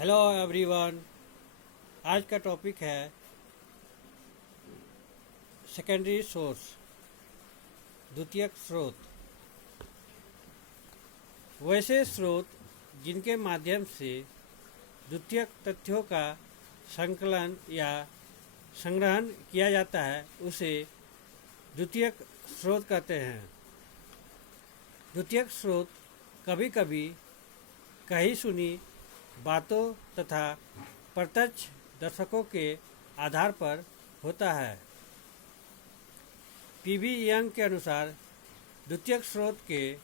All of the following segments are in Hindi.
Hello everyone. आज का टॉपिक है सेकेंडरी सोर्स, द्वितीयक स्रोत। वैसे स्रोत जिनके माध्यम से द्वितीयक तथ्यों का संकलन या संग्रहण किया जाता है उसे द्वितीयक स्रोत कहते हैं। द्वितीयक स्रोत कभी कभी कही सुनी बातों तथा प्रत्यक्ष दर्शकों के आधार पर होता है। पीवी यंग के अनुसार द्वितीयक स्रोत के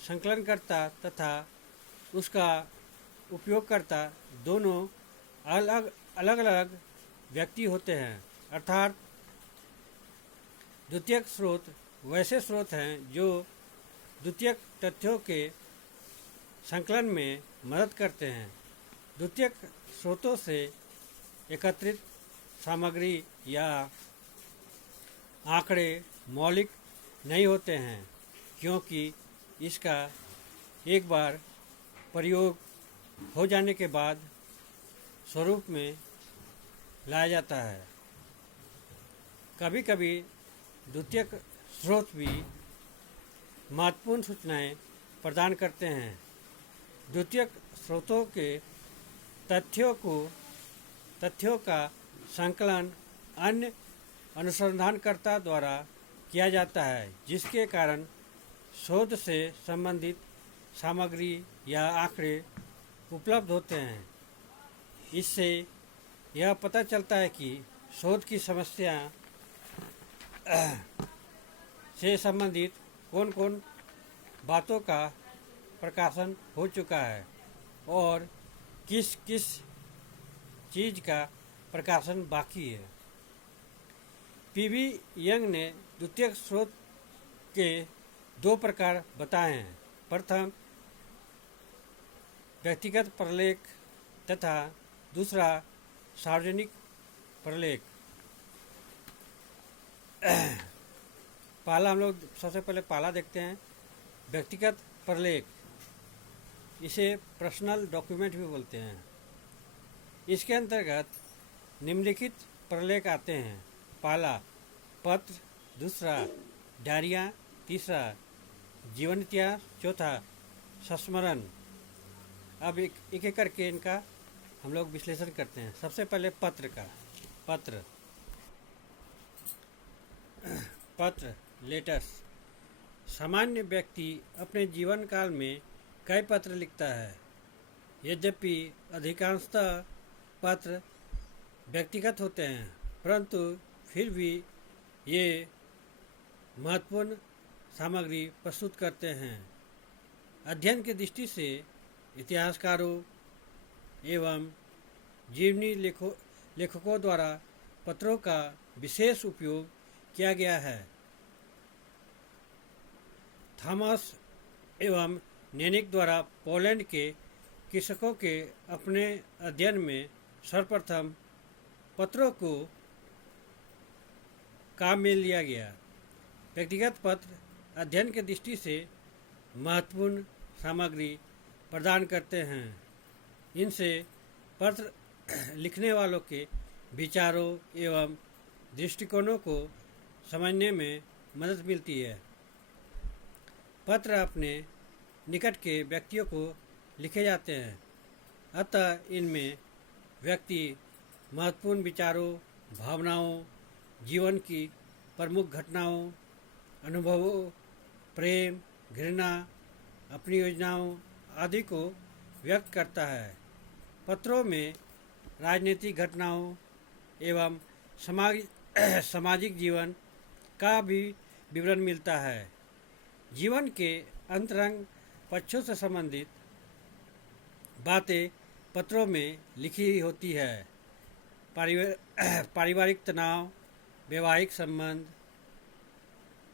संकलनकर्ता तथा उसका उपयोगकर्ता दोनों अलग अलग व्यक्ति होते हैं। अर्थात द्वितीयक स्रोत वैसे स्रोत हैं जो द्वितीयक तथ्यों के संकलन में मदद करते हैं। द्वितीयक स्रोतों से एकत्रित सामग्री या आंकड़े मौलिक नहीं होते हैं, क्योंकि इसका एक बार प्रयोग हो जाने के बाद स्वरूप में लाया जाता है। कभी कभी द्वितीयक स्रोत भी महत्वपूर्ण सूचनाएं प्रदान करते हैं। द्वितीयक स्रोतों के तथ्यों का संकलन अन्य अनुसंधानकर्ता द्वारा किया जाता है, जिसके कारण शोध से संबंधित सामग्री या आंकड़े उपलब्ध होते हैं। इससे यह पता चलता है कि शोध की समस्या से संबंधित कौन कौन बातों का प्रकाशन हो चुका है और किस किस चीज़ का प्रकाशन बाकी है। पीवी यंग ने द्वितीयक स्रोत के दो प्रकार बताए हैं। प्रथम व्यक्तिगत प्रलेख तथा दूसरा सार्वजनिक प्रलेख। हम लोग सबसे पहले पहला देखते हैं, व्यक्तिगत प्रलेख। इसे पर्सनल डॉक्यूमेंट भी बोलते हैं। इसके अंतर्गत निम्नलिखित प्रलेख आते हैं। पहला पत्र, दूसरा डायरिया, तीसरा जीवन इतिहास, चौथा संस्मरण। अब एक एक करके इनका हम लोग विश्लेषण करते हैं। सबसे पहले पत्र लेटर्स। सामान्य व्यक्ति अपने जीवन काल में कई पत्र लिखता है। यद्यपि अधिकांशतः पत्र व्यक्तिगत होते हैं, परंतु फिर भी ये महत्वपूर्ण सामग्री प्रस्तुत करते हैं। अध्ययन की दृष्टि से इतिहासकारों एवं जीवनी लेखकों द्वारा पत्रों का विशेष उपयोग किया गया है। थॉमस एवं नेनिक द्वारा पोलैंड के कृषकों के अपने अध्ययन में सर्वप्रथम पत्रों को काम में लिया गया। व्यक्तिगत पत्र अध्ययन की दृष्टि से महत्वपूर्ण सामग्री प्रदान करते हैं। इनसे पत्र लिखने वालों के विचारों एवं दृष्टिकोणों को समझने में मदद मिलती है। पत्र अपने निकट के व्यक्तियों को लिखे जाते हैं, अतः इनमें व्यक्ति महत्वपूर्ण विचारों, भावनाओं, जीवन की प्रमुख घटनाओं, अनुभवों, प्रेम, घृणा, अपनी योजनाओं आदि को व्यक्त करता है। पत्रों में राजनीतिक घटनाओं एवं सामाजिक जीवन का भी विवरण मिलता है। जीवन के अंतरंग पक्षों से संबंधित बातें पत्रों में लिखी होती है। पारिवारिक तनाव, वैवाहिक संबंध,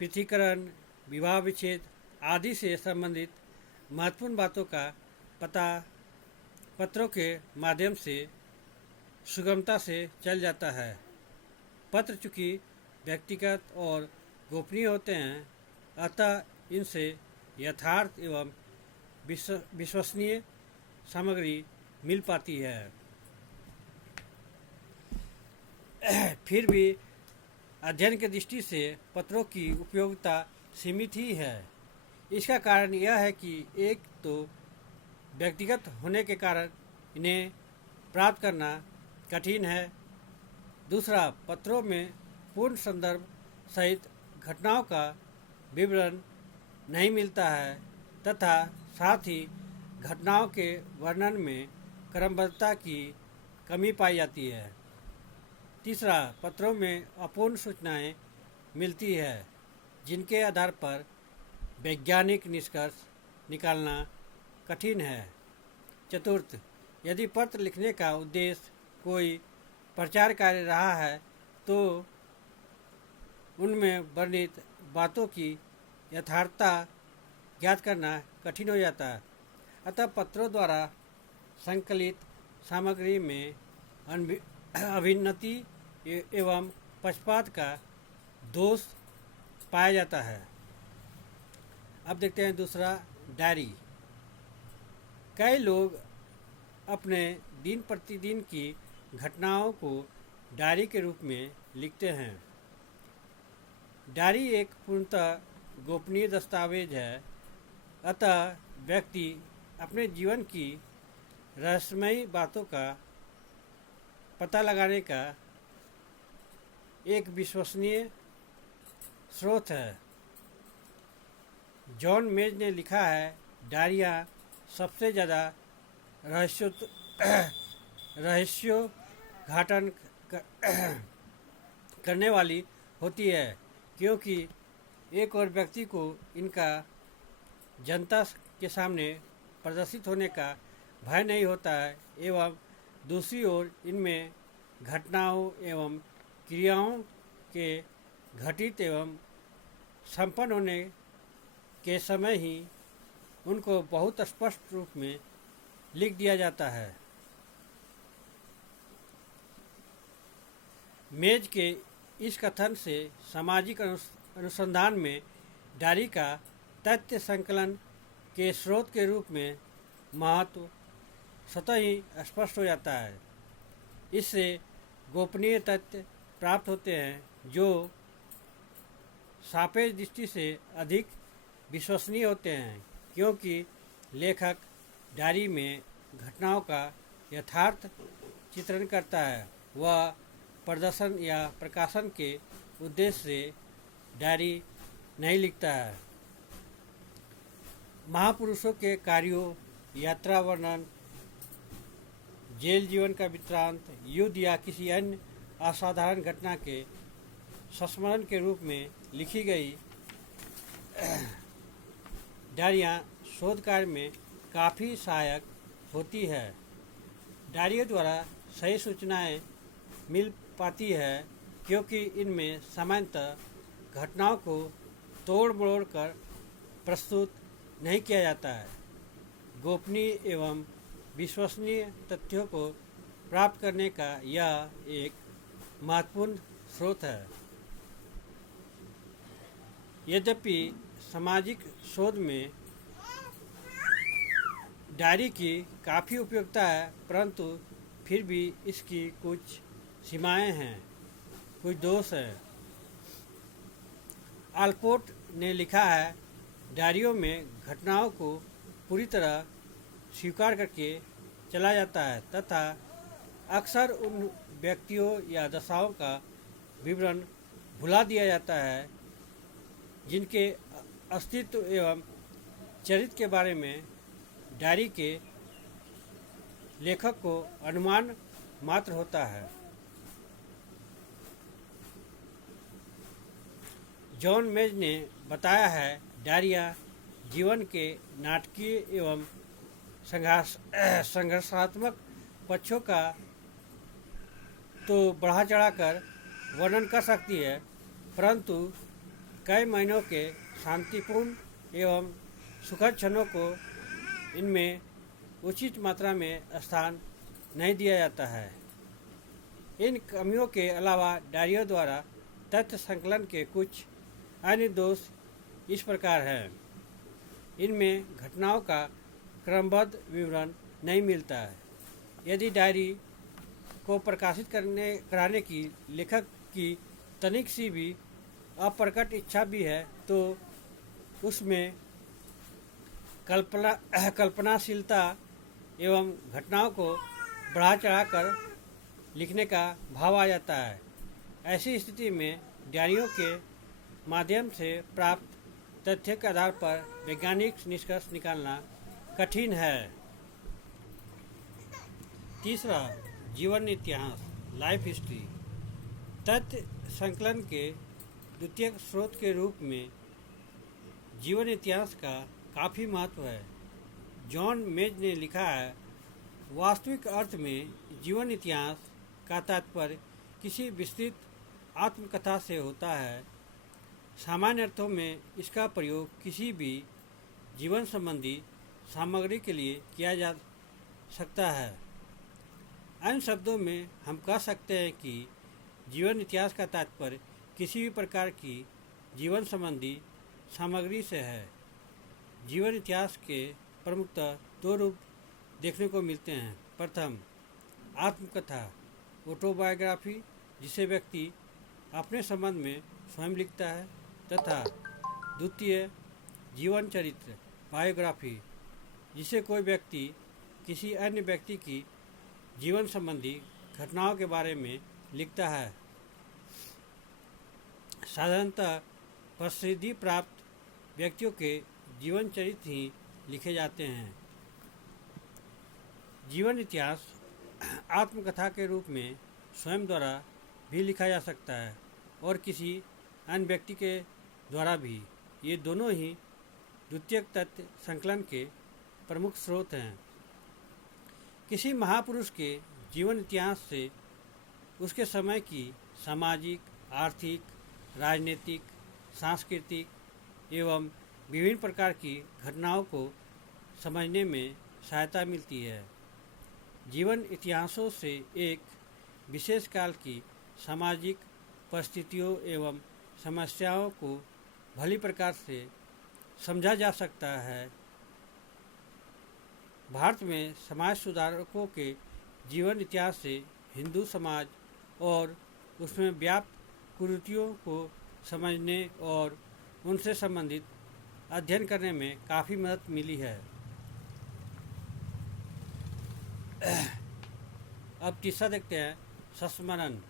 पृथक्करण, विवाह विच्छेद आदि से संबंधित महत्वपूर्ण बातों का पता पत्रों के माध्यम से सुगमता से चल जाता है। पत्र चूँकि व्यक्तिगत और गोपनीय होते हैं, अतः इनसे यथार्थ एवं विश्वसनीय सामग्री मिल पाती है। फिर भी अध्ययन की दृष्टि से पत्रों की उपयोगिता सीमित ही है। इसका कारण यह है कि एक तो व्यक्तिगत होने के कारण इन्हें प्राप्त करना कठिन है, दूसरा पत्रों में पूर्ण संदर्भ सहित घटनाओं का विवरण नहीं मिलता है तथा साथ ही घटनाओं के वर्णन में क्रमबद्धता की कमी पाई जाती है। तीसरा, पत्रों में अपूर्ण सूचनाएं मिलती है जिनके आधार पर वैज्ञानिक निष्कर्ष निकालना कठिन है। चतुर्थ, यदि पत्र लिखने का उद्देश्य कोई प्रचार कार्य रहा है तो उनमें वर्णित बातों की यथार्थता ज्ञात करना कठिन हो जाता है। अतः पत्रों द्वारा संकलित सामग्री में अभिन्नति एवं पक्षपात का दोष पाया जाता है। अब देखते हैं दूसरा, डायरी। कई लोग अपने दिन प्रतिदिन की घटनाओं को डायरी के रूप में लिखते हैं। डायरी एक पूर्णतः गोपनीय दस्तावेज है, अतः व्यक्ति अपने जीवन की रहस्यमयी बातों का पता लगाने का एक विश्वसनीय स्रोत है। जॉन मेज ने लिखा है, डायरियाँ सबसे ज़्यादा रहस्योद्घाटन करने वाली होती है, क्योंकि एक और व्यक्ति को इनका जनता के सामने प्रदर्शित होने का भय नहीं होता है एवं दूसरी ओर इनमें घटनाओं एवं क्रियाओं के घटित एवं संपन्न होने के समय ही उनको बहुत स्पष्ट रूप में लिख दिया जाता है। मेज के इस कथन से सामाजिक अनुसंधान में डायरी का तथ्य संकलन के स्रोत के रूप में महत्व स्वतः ही स्पष्ट हो जाता है। इससे गोपनीय तथ्य प्राप्त होते हैं जो सापेक्ष दृष्टि से अधिक विश्वसनीय होते हैं, क्योंकि लेखक डायरी में घटनाओं का यथार्थ चित्रण करता है। वह प्रदर्शन या प्रकाशन के उद्देश्य से डायरी नहीं लिखता है। महापुरुषों के कार्यों, यात्रा वर्णन, जेल जीवन का वृत्तांत, युद्ध या किसी अन्य असाधारण घटना के संस्मरण के रूप में लिखी गई डायरियाँ शोध कार्य में काफ़ी सहायक होती है। डायरियों द्वारा सही सूचनाएं मिल पाती है, क्योंकि इनमें सामान्यतः घटनाओं को तोड़ मरोड़ कर प्रस्तुत नहीं किया जाता है। गोपनीय एवं विश्वसनीय तथ्यों को प्राप्त करने का यह एक महत्वपूर्ण स्रोत है। यद्यपि सामाजिक शोध में डायरी की काफ़ी उपयोगिता है, परंतु फिर भी इसकी कुछ सीमाएं हैं, कुछ दोष हैं। आलपोर्ट ने लिखा है, डायरियों में घटनाओं को पूरी तरह स्वीकार करके चला जाता है तथा अक्सर उन व्यक्तियों या दशाओं का विवरण भुला दिया जाता है जिनके अस्तित्व एवं चरित्र के बारे में डायरी के लेखक को अनुमान मात्र होता है। जॉन मेज ने बताया है, डायरियाँ जीवन के नाटकीय एवं संघर्षात्मक पक्षों का तो बढ़ा चढ़ाकर वर्णन कर सकती है, परंतु कई महीनों के शांतिपूर्ण एवं सुखद क्षणों को इनमें उचित मात्रा में स्थान नहीं दिया जाता है। इन कमियों के अलावा डायरियों द्वारा तथ्य संकलन के कुछ अन्य दोष इस प्रकार हैं। इनमें घटनाओं का क्रमबद्ध विवरण नहीं मिलता है। यदि डायरी को प्रकाशित कराने की लेखक की तनिक सी भी अप्रकट इच्छा भी है तो उसमें कल्पनाशीलता एवं घटनाओं को बढ़ा चढ़ाकर लिखने का भाव आ जाता है। ऐसी स्थिति में डायरियों के माध्यम से प्राप्त तथ्य के आधार पर वैज्ञानिक निष्कर्ष निकालना कठिन है। तीसरा, जीवन इतिहास, लाइफ हिस्ट्री। तथ्य संकलन के द्वितीय स्रोत के रूप में जीवन इतिहास का काफ़ी महत्व है। जॉन मेज ने लिखा है, वास्तविक अर्थ में जीवन इतिहास का तात्पर्य किसी विस्तृत आत्मकथा से होता है। सामान्य अर्थों में इसका प्रयोग किसी भी जीवन संबंधी सामग्री के लिए किया जा सकता है। अन्य शब्दों में हम कह सकते हैं कि जीवन इतिहास का तात्पर्य किसी भी प्रकार की जीवन संबंधी सामग्री से है। जीवन इतिहास के प्रमुखतः दो रूप देखने को मिलते हैं। प्रथम, आत्मकथा, ऑटोबायोग्राफी, जिसे व्यक्ति अपने संबंध में स्वयं लिखता है, तथा द्वितीय, जीवन चरित्र, बायोग्राफी, जिसे कोई व्यक्ति किसी अन्य व्यक्ति की जीवन संबंधी घटनाओं के बारे में लिखता है। साधारणतः प्रसिद्धि प्राप्त व्यक्तियों के जीवन चरित्र ही लिखे जाते हैं। जीवन इतिहास आत्मकथा के रूप में स्वयं द्वारा भी लिखा जा सकता है और किसी अन्य व्यक्ति के द्वारा भी। ये दोनों ही द्वितीयक तथ्य संकलन के प्रमुख स्रोत हैं। किसी महापुरुष के जीवन इतिहास से उसके समय की सामाजिक, आर्थिक, राजनीतिक, सांस्कृतिक एवं विभिन्न प्रकार की घटनाओं को समझने में सहायता मिलती है। जीवन इतिहासों से एक विशेष काल की सामाजिक परिस्थितियों एवं समस्याओं को भली प्रकार से समझा जा सकता है। भारत में समाज सुधारकों के जीवन इतिहास से हिंदू समाज और उसमें व्याप्त कुरीतियों को समझने और उनसे संबंधित अध्ययन करने में काफ़ी मदद मिली है। अब तीसरा देखते हैं, संस्मरण,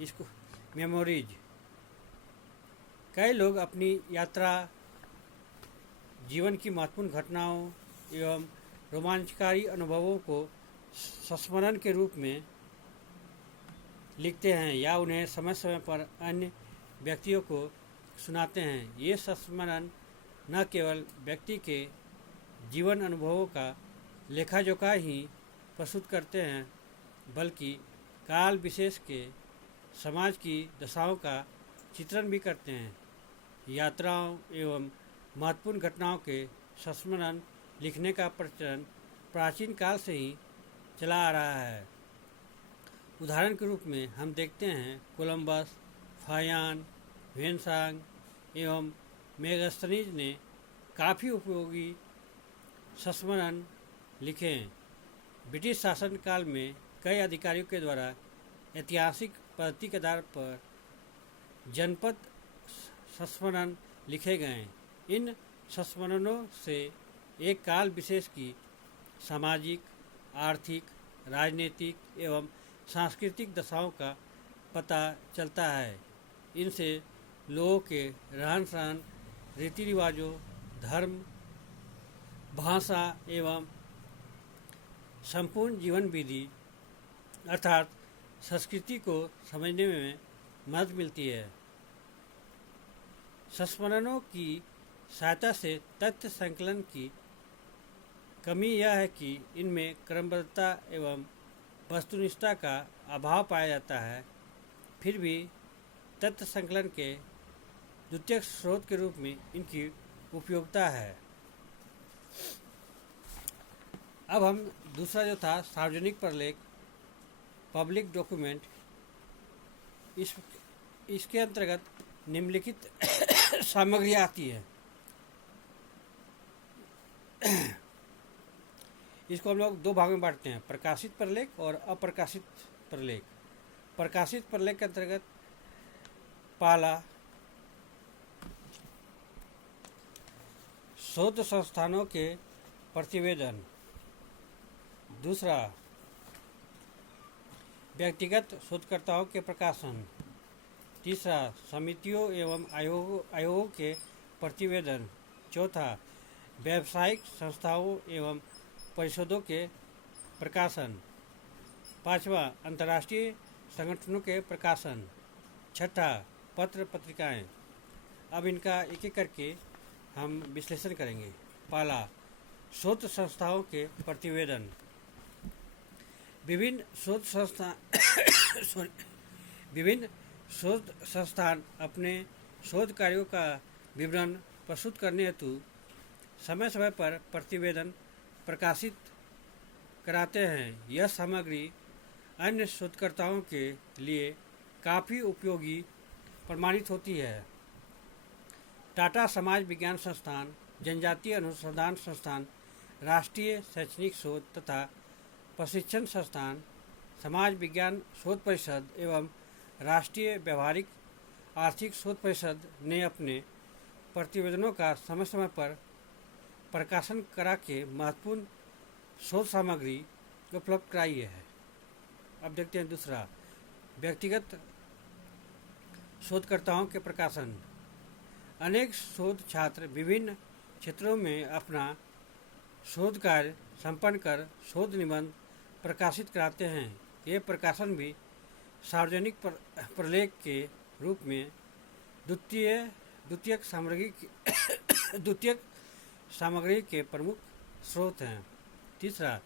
इसको मेमोरीज। कई लोग अपनी यात्रा, जीवन की महत्वपूर्ण घटनाओं एवं रोमांचकारी अनुभवों को संस्मरण के रूप में लिखते हैं या उन्हें समय समय पर अन्य व्यक्तियों को सुनाते हैं। ये संस्मरण न केवल व्यक्ति के जीवन अनुभवों का लेखा-जोखा ही प्रस्तुत करते हैं, बल्कि काल विशेष के समाज की दशाओं का चित्रण भी करते हैं। यात्राओं एवं महत्वपूर्ण घटनाओं के संस्मरण लिखने का प्रचलन प्राचीन काल से ही चला आ रहा है। उदाहरण के रूप में हम देखते हैं, कोलंबस, फायान, वेनसांग एवं मेगास्थनीज ने काफ़ी उपयोगी संस्मरण लिखे। ब्रिटिश शासनकाल में कई अधिकारियों के द्वारा ऐतिहासिक पद्धति के आधार पर जनपद संस्मरण लिखे गए। इन संस्मरणों से एक काल विशेष की सामाजिक, आर्थिक, राजनीतिक एवं सांस्कृतिक दशाओं का पता चलता है। इनसे लोगों के रहन सहन, रीति रिवाजों, धर्म, भाषा एवं संपूर्ण जीवन विधि अर्थात संस्कृति को समझने में मदद मिलती है। संस्मरणों की सहायता से तथ्य संकलन की कमी यह है कि इनमें क्रमबद्धता एवं वस्तुनिष्ठता का अभाव पाया जाता है। फिर भी तथ्य संकलन के द्वितीयक स्रोत के रूप में इनकी उपयोगिता है। अब हम दूसरा जो था, सार्वजनिक प्रलेख, पब्लिक डॉक्यूमेंट, इसके अंतर्गत निम्नलिखित सामग्री आती है। इसको हम लोग दो भागों में बांटते हैं, प्रकाशित प्रलेख और अप्रकाशित प्रलेख। प्रकाशित प्रलेख के अंतर्गत पहला, शोध संस्थानों के प्रतिवेदन। दूसरा, व्यक्तिगत शोधकर्ताओं के प्रकाशन। तीसरा, समितियों एवं आयोगों के प्रतिवेदन। चौथा, व्यावसायिक संस्थाओं एवं परिषदों के प्रकाशन। पांचवा, अंतर्राष्ट्रीय संगठनों के प्रकाशन। छठा, पत्र पत्रिकाएं। अब इनका एक एक करके हम विश्लेषण करेंगे। पहला, शोध संस्थाओं के प्रतिवेदन। विभिन्न शोध संस्थान अपने शोध कार्यों का विवरण प्रस्तुत करने हेतु समय समय पर प्रतिवेदन प्रकाशित कराते हैं। यह सामग्री अन्य शोधकर्ताओं के लिए काफ़ी उपयोगी प्रमाणित होती है। टाटा समाज विज्ञान संस्थान, जनजातीय अनुसंधान संस्थान, राष्ट्रीय शैक्षणिक शोध तथा प्रशिक्षण संस्थान, समाज विज्ञान शोध परिषद एवं राष्ट्रीय व्यवहारिक आर्थिक शोध परिषद ने अपने प्रतिवेदनों का समय समय पर प्रकाशन करा के महत्वपूर्ण शोध सामग्री उपलब्ध कराई है। अब देखते हैं दूसरा, व्यक्तिगत शोधकर्ताओं के प्रकाशन। अनेक शोध छात्र विभिन्न क्षेत्रों में अपना शोध कार्य संपन्न कर शोध निबंध प्रकाशित कराते हैं। ये प्रकाशन भी सार्वजनिक प्रलेख के रूप में द्वितीयक सामग्री के प्रमुख स्रोत हैं। तीसरा,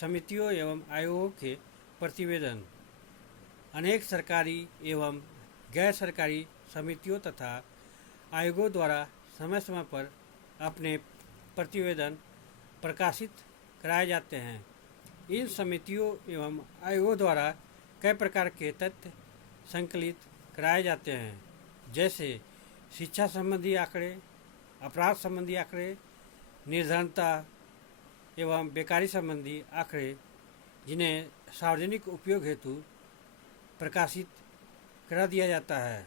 समितियों एवं आयोगों के प्रतिवेदन। अनेक सरकारी एवं गैर सरकारी समितियों तथा आयोगों द्वारा समय समय पर अपने प्रतिवेदन प्रकाशित कराए जाते हैं। इन समितियों एवं आयोगों द्वारा कई प्रकार के तथ्य संकलित कराए जाते हैं, जैसे शिक्षा संबंधी आंकड़े, अपराध संबंधी आंकड़े, निर्धनता एवं बेकारी संबंधी आंकड़े, जिन्हें सार्वजनिक उपयोग हेतु प्रकाशित करा दिया जाता है।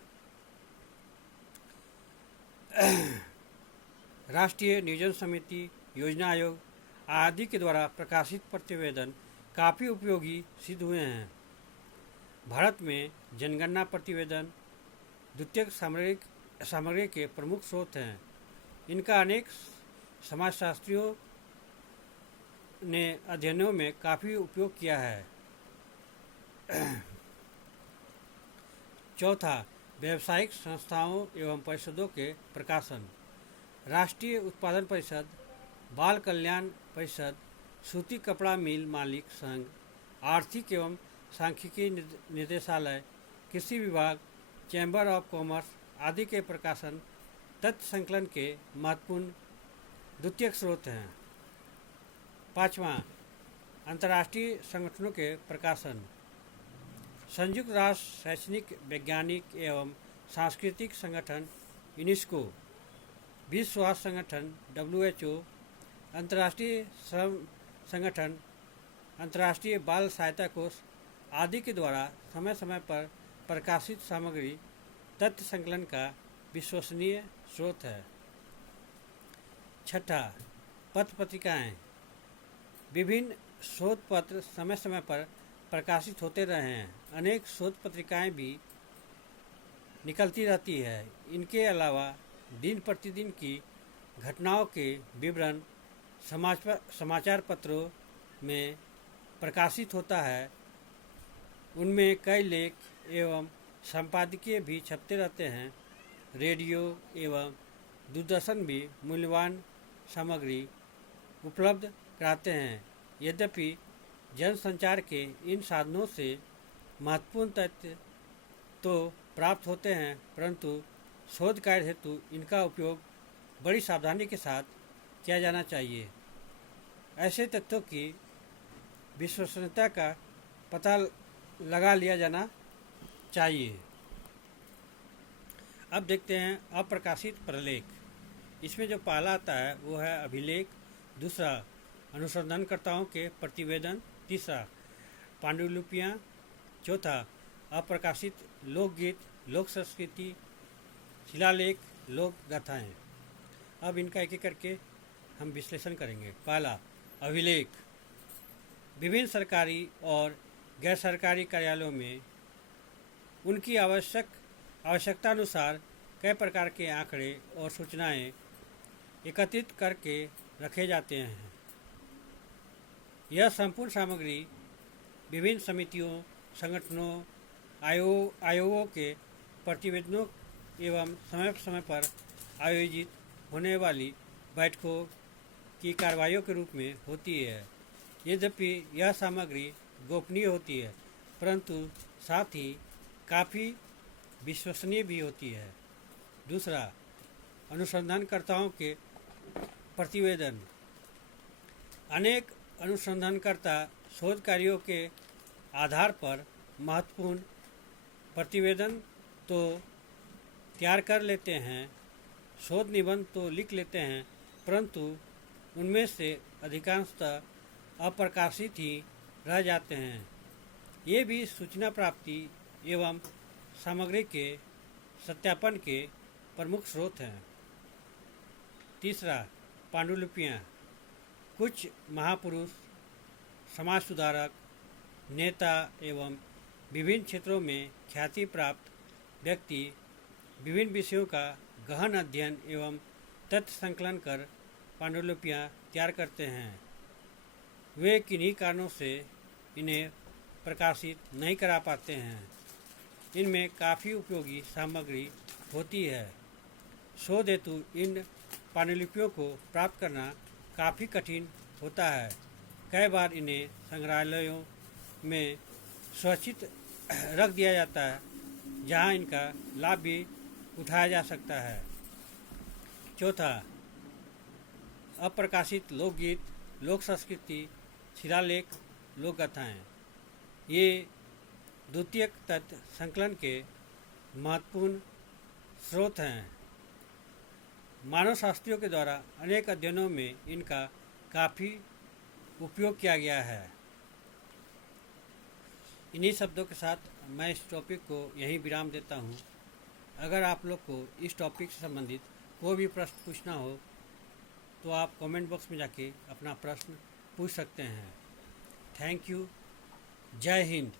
राष्ट्रीय नियोजन समिति, योजना आयोग आदि के द्वारा प्रकाशित प्रतिवेदन काफ़ी उपयोगी सिद्ध हुए हैं। भारत में जनगणना प्रतिवेदन द्वितीयक सामग्री के प्रमुख स्रोत हैं। इनका अनेक समाजशास्त्रियों ने अध्ययनों में काफ़ी उपयोग किया है। चौथा, व्यावसायिक संस्थाओं एवं परिषदों के प्रकाशन। राष्ट्रीय उत्पादन परिषद, बाल कल्याण परिषद, सूती कपड़ा मिल मालिक संघ, आर्थिक एवं सांख्यिकी निदेशालय, कृषि विभाग, चैम्बर ऑफ कॉमर्स आदि के प्रकाशन तथ्य संकलन के महत्वपूर्ण द्वितीयक स्रोत हैं। पाँचवां, अंतर्राष्ट्रीय संगठनों के प्रकाशन। संयुक्त राष्ट्र शैक्षणिक, वैज्ञानिक एवं सांस्कृतिक संगठन यूनेस्को, विश्व स्वास्थ्य संगठन WHO, अंतर्राष्ट्रीय श्रम संगठन, अंतर्राष्ट्रीय बाल सहायता कोष आदि के द्वारा समय समय पर प्रकाशित सामग्री तथ्य संकलन का विश्वसनीय स्रोत है। छठा, पत्र पत्रिकाएं। विभिन्न शोध पत्र समय समय पर प्रकाशित होते रहे हैं। अनेक शोध पत्रिकाएं भी निकलती रहती है। इनके अलावा दिन प्रतिदिन की घटनाओं के विवरण समाचार पत्रों में प्रकाशित होता है। उनमें कई लेख एवं संपादकीय भी छपते रहते हैं। रेडियो एवं दूरदर्शन भी मूल्यवान सामग्री उपलब्ध कराते हैं। यद्यपि जनसंचार के इन साधनों से महत्वपूर्ण तथ्य तो प्राप्त होते हैं, परंतु शोध कार्य हेतु इनका उपयोग बड़ी सावधानी के साथ किया जाना चाहिए। ऐसे तथ्यों की विश्वसनीयता का पता लगा लिया जाना चाहिए। अब देखते हैं अप्रकाशित प्रलेख। इसमें जो पहला आता है वो है अभिलेख, दूसरा अनुसंधानकर्ताओं के प्रतिवेदन। तीसरा, पांडुलिपियाँ। चौथा, अप्रकाशित लोकगीत, लोक संस्कृति, शिलालेख, लोक गाथाएँ। अब इनका एक एक करके हम विश्लेषण करेंगे। पहला, अभिलेख। विभिन्न सरकारी और गैर सरकारी कार्यालयों में उनकी आवश्यकता अनुसार कई प्रकार के आंकड़े और सूचनाएं एकत्रित करके रखे जाते हैं। यह संपूर्ण सामग्री विभिन्न समितियों, संगठनों, आयोगों के प्रतिवेदनों एवं समय समय पर आयोजित होने वाली बैठकों की कार्रवाइयों के रूप में होती है। यद्यपि यह सामग्री गोपनीय होती है, परंतु साथ ही काफ़ी विश्वसनीय भी होती है। दूसरा, अनुसंधानकर्ताओं के प्रतिवेदन। अनेक अनुसंधानकर्ता शोध कार्यों के आधार पर महत्वपूर्ण प्रतिवेदन तो तैयार कर लेते हैं, शोध निबंध तो लिख लेते हैं, परंतु उनमें से अधिकांशतः अप्रकाशित ही रह जाते हैं। ये भी सूचना प्राप्ति एवं सामग्री के सत्यापन के प्रमुख स्रोत हैं। तीसरा, पांडुलिपियाँ। कुछ महापुरुष, समाज सुधारक, नेता एवं विभिन्न क्षेत्रों में ख्याति प्राप्त व्यक्ति विभिन्न विषयों का गहन अध्ययन एवं तथ्य संकलन कर पांडुलिपियाँ तैयार करते हैं। वे किन्हीं कारणों से इन्हें प्रकाशित नहीं करा पाते हैं। इनमें काफ़ी उपयोगी सामग्री होती है। शोध हेतु इन पांडुलिपियों को प्राप्त करना काफ़ी कठिन होता है। कई बार इन्हें संग्रहालयों में सुरक्षित रख दिया जाता है, जहां इनका लाभ भी उठाया जा सकता है। चौथा, अप्रकाशित लोकगीत, लोक संस्कृति, शिलालेख, लोक गाथाएँ। ये द्वितीयक तथ्य संकलन के महत्वपूर्ण स्रोत हैं। मानव शास्त्रियों के द्वारा अनेक अध्ययनों में इनका काफ़ी उपयोग किया गया है। इन्हीं शब्दों के साथ मैं इस टॉपिक को यहीं विराम देता हूँ। अगर आप लोग को इस टॉपिक से संबंधित कोई भी प्रश्न पूछना हो तो आप कमेंट बॉक्स में जाके अपना प्रश्न पूछ सकते हैं। Thank you. जय हिंद।